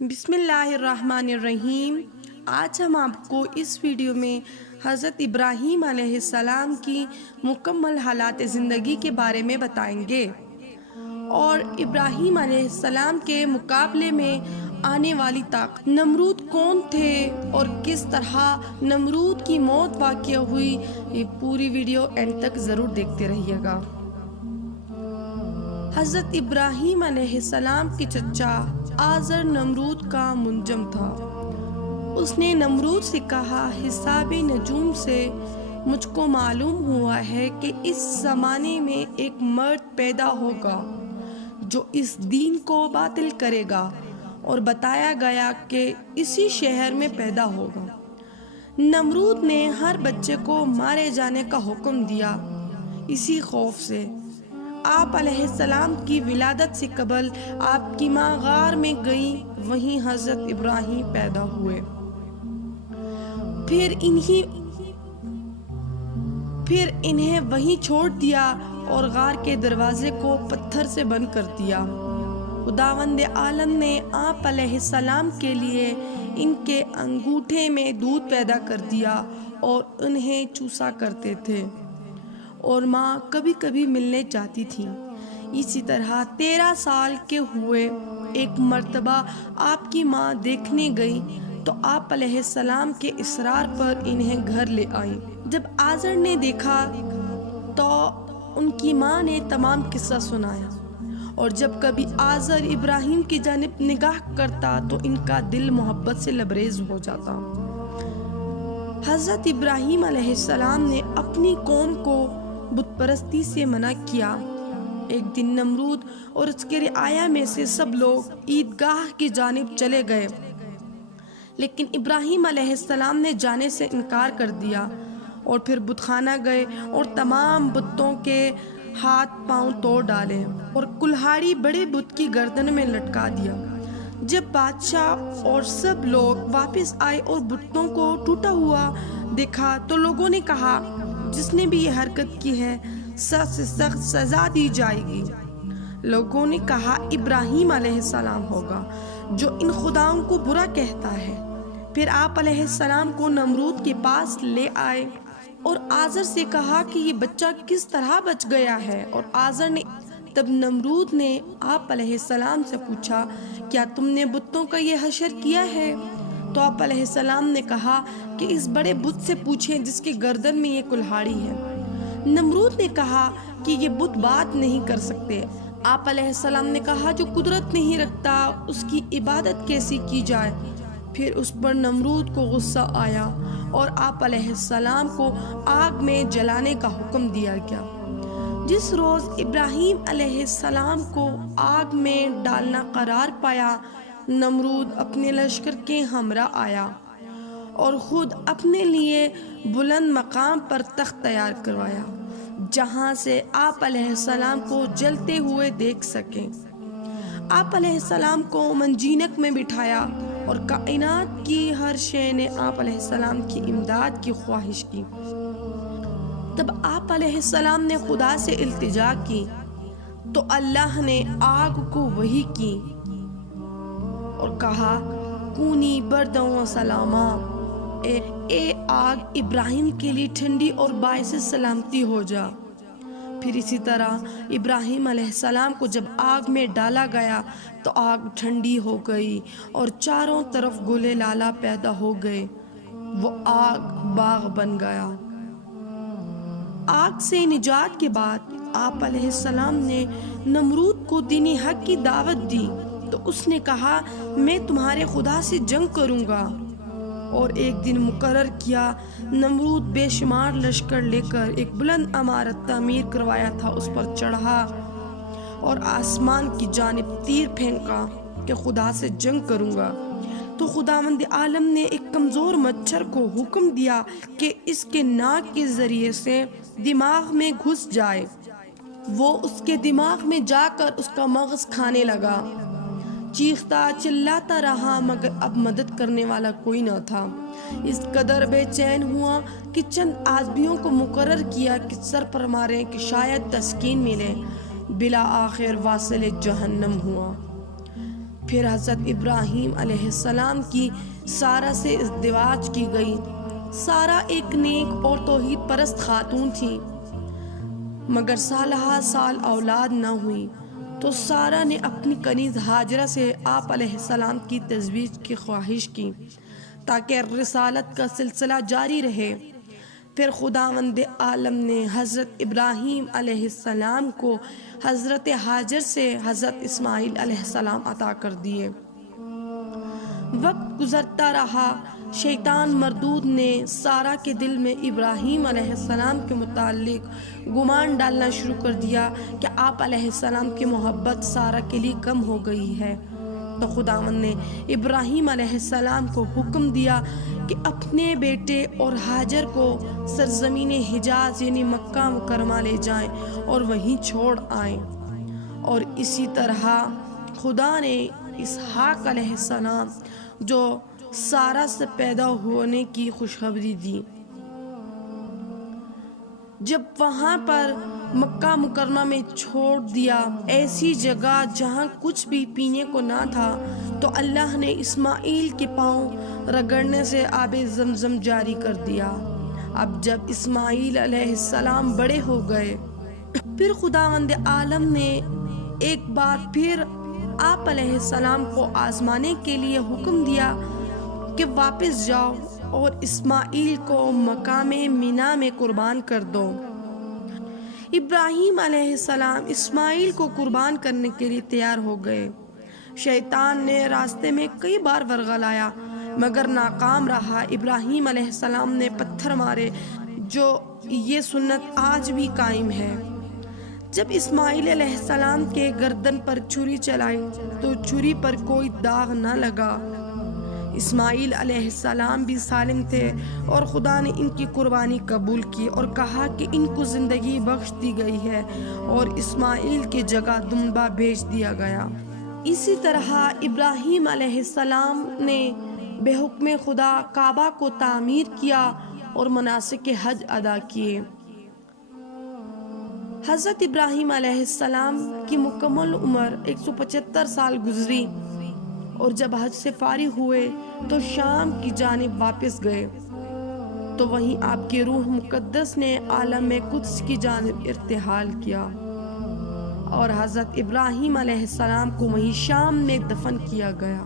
بسم اللہ الرحمن الرحیم۔ آج ہم آپ کو اس ویڈیو میں حضرت ابراہیم علیہ السلام کی مکمل حالات زندگی کے بارے میں بتائیں گے اور ابراہیم علیہ السلام کے مقابلے میں آنے والی طاقت نمرود کون تھے اور کس طرح نمرود کی موت واقع ہوئی۔ یہ پوری ویڈیو اینڈ تک ضرور دیکھتے رہیے گا۔ حضرت ابراہیم علیہ السلام کی چچا آزر نمرود کا منجم تھا۔ اس نے نمرود سے کہا، حساب نجوم سے مجھ کو معلوم ہوا ہے کہ اس زمانے میں ایک مرد پیدا ہوگا جو اس دین کو باطل کرے گا، اور بتایا گیا کہ اسی شہر میں پیدا ہوگا۔ نمرود نے ہر بچے کو مارے جانے کا حکم دیا۔ اسی خوف سے آپ علیہ السلام کی ولادت سے قبل آپ کی ماں غار میں گئی، وہیں حضرت ابراہیم پیدا ہوئے۔ پھر انہیں وہیں چھوڑ دیا اور غار کے دروازے کو پتھر سے بند کر دیا۔ خداوند عالم نے آپ علیہ السلام کے لیے ان کے انگوٹھے میں دودھ پیدا کر دیا اور انہیں چوسا کرتے تھے، اور ماں کبھی کبھی ملنے جاتی تھی۔ اسی طرح 13 سال کے ہوئے ایک مرتبہ آپ کی ماں دیکھنے گئی تو آپ علیہ السلام کے اصرار پر انہیں گھر لے آئیں۔ جب آزر نے دیکھا تو ان کی ماں نے تمام قصہ سنایا، اور جب کبھی آزر ابراہیم کی جانب نگاہ کرتا تو ان کا دل محبت سے لبریز ہو جاتا۔ حضرت ابراہیم علیہ السلام نے اپنی قوم کو بت پرستی سے منع کیا۔ ایک دن نمرود اور اس کے رعایا میں سے سب لوگ عیدگاہ کی جانب چلے گئے، لیکن ابراہیم علیہ السلام نے جانے سے انکار کر دیا، اور پھر بت خانہ گئے اور تمام بتوں کے ہاتھ پاؤں توڑ ڈالے اور کلہاڑی بڑے بت کی گردن میں لٹکا دیا۔ جب بادشاہ اور سب لوگ واپس آئے اور بتوں کو ٹوٹا ہوا دیکھا تو لوگوں نے کہا، جس نے بھی یہ حرکت کی ہے سخت سے سخت سزا دی جائے گی۔ لوگوں نے کہا، ابراہیم علیہ السلام ہوگا جو ان خداؤں کو برا کہتا ہے۔ پھر آپ علیہ السلام کو نمرود کے پاس لے آئے اور آزر سے کہا کہ یہ بچہ کس طرح بچ گیا ہے، اور آزر نے تب نمرود نے آپ علیہ السلام سے پوچھا، کیا تم نے بتوں کا یہ حشر کیا ہے؟ تو آپ علیہ السلام نے کہا کہ اس بڑے بت سے پوچھیں جس کے گردن میں یہ کلہاڑی ہے۔ نمرود نے کہا کہ یہ بت بات نہیں کر سکتے۔ آپ علیہ السلام نے کہا، جو قدرت نہیں رکھتا اس کی عبادت کیسی کی جائے؟ پھر اس پر نمرود کو غصہ آیا اور آپ علیہ السلام کو آگ میں جلانے کا حکم دیا گیا۔ جس روز ابراہیم علیہ السلام کو آگ میں ڈالنا قرار پایا، نمرود اپنے لشکر کے ہمراہ آیا اور خود اپنے لیے بلند مقام پر تخت تیار کروایا جہاں سے آپ علیہ السلام کو جلتے ہوئے دیکھ سکیں۔ آپ علیہ السلام کو منجینک میں بٹھایا اور کائنات کی ہر شے نے آپ علیہ السلام کی امداد کی خواہش کی۔ تب آپ علیہ السلام نے خدا سے التجا کی تو اللہ نے آگ کو وحی کی اور کہا، کونی بردوں و سلاما، اے آگ ابراہیم کے لیے ٹھنڈی اور باعث سلامتی ہو جا۔ پھر اسی طرح ابراہیم علیہ السلام کو جب آگ میں ڈالا گیا تو آگ ٹھنڈی ہو گئی اور چاروں طرف گلے لالا پیدا ہو گئے، وہ آگ باغ بن گیا۔ آگ سے نجات کے بعد آپ علیہ السلام نے نمرود کو دین حق کی دعوت دی تو اس نے کہا، میں تمہارے خدا سے جنگ کروں گا، اور ایک دن مقرر کیا۔ نمرود بے شمار لشکر لے کر ایک بلند عمارت تعمیر کروایا تھا، اس پر چڑھا اور آسمان کی جانب تیر پھینکا کہ خدا سے جنگ کروں گا۔ تو خداوند عالم نے ایک کمزور مچھر کو حکم دیا کہ اس کے ناک کے ذریعے سے دماغ میں گھس جائے۔ وہ اس کے دماغ میں جا کر اس کا مغز کھانے لگا۔ چیختا چلاتا رہا مگر اب مدد کرنے والا کوئی نہ تھا۔ اس قدر بے چین ہوا کہ چند آدمیوں کو مقرر کیا کہ سر پر ماریں کہ شاید تسکین ملے۔ بلا آخر واصل جہنم ہوا۔ پھر حضرت ابراہیم علیہ السلام کی سارہ سے ازدواج کی گئی۔ سارہ ایک نیک اور توحید پرست خاتون تھی، مگر سالہ سال اولاد نہ ہوئی تو سارہ نے اپنی کنیز ہاجرہ سے آپ علیہ السلام کی تزویج کی خواہش کی تاکہ رسالت کا سلسلہ جاری رہے۔ پھر خداوند عالم نے حضرت ابراہیم علیہ السلام کو حضرت ہاجر سے حضرت اسماعیل علیہ السلام عطا کر دیے۔ وقت گزرتا رہا، شیطان مردود نے سارہ کے دل میں ابراہیم علیہ السلام کے متعلق گمان ڈالنا شروع کر دیا کہ آپ علیہ السلام کی محبت سارہ کے لیے کم ہو گئی ہے۔ تو خداوند نے ابراہیم علیہ السلام کو حکم دیا کہ اپنے بیٹے اور ہاجر کو سرزمین حجاز یعنی مکہ مکرمہ لے جائیں اور وہیں چھوڑ آئیں، اور اسی طرح خدا نے اسحاق علیہ السلام جو سارہ سے پیدا ہونے کی خوشخبری دی۔ جب وہاں پر مکہ مکرمہ میں چھوڑ دیا، ایسی جگہ جہاں کچھ بھی پینے کو نہ تھا، تو اللہ نے اسماعیل کے پاؤں رگڑنے سے آب زمزم جاری کر دیا۔ اب جب اسماعیل علیہ السلام بڑے ہو گئے، پھر خداوند عالم نے ایک بار پھر آپ علیہ السلام کو آزمانے کے لیے حکم دیا کہ واپس جاؤ اور اسماعیل کو مقام مینا میں قربان کر دو۔ ابراہیم علیہ السلام اسماعیل کو قربان کرنے کے لیے تیار ہو گئے۔ شیطان نے راستے میں کئی بار ورغلایا مگر ناکام رہا۔ ابراہیم علیہ السلام نے پتھر مارے، جو یہ سنت آج بھی قائم ہے۔ جب اسماعیل علیہ السلام کے گردن پر چھری چلائی تو چھری پر کوئی داغ نہ لگا۔ اسماعیل علیہ السلام بھی سالم تھے اور خدا نے ان کی قربانی قبول کی اور کہا کہ ان کو زندگی بخش دی گئی ہے، اور اسماعیل کی جگہ دمبا بھیج دیا گیا۔ اسی طرح ابراہیم علیہ السلام نے بے حکم خدا کعبہ کو تعمیر کیا اور مناسک حج ادا کیے۔ حضرت ابراہیم علیہ السلام کی مکمل عمر 175 سال گزری، اور جب حج سے فارغ ہوئے تو شام کی جانب واپس گئے تو وہیں آپ کی روح مقدس نے عالم قدس کی جانب ارتحال کیا، اور حضرت ابراہیم علیہ السلام کو وہیں شام میں دفن کیا گیا۔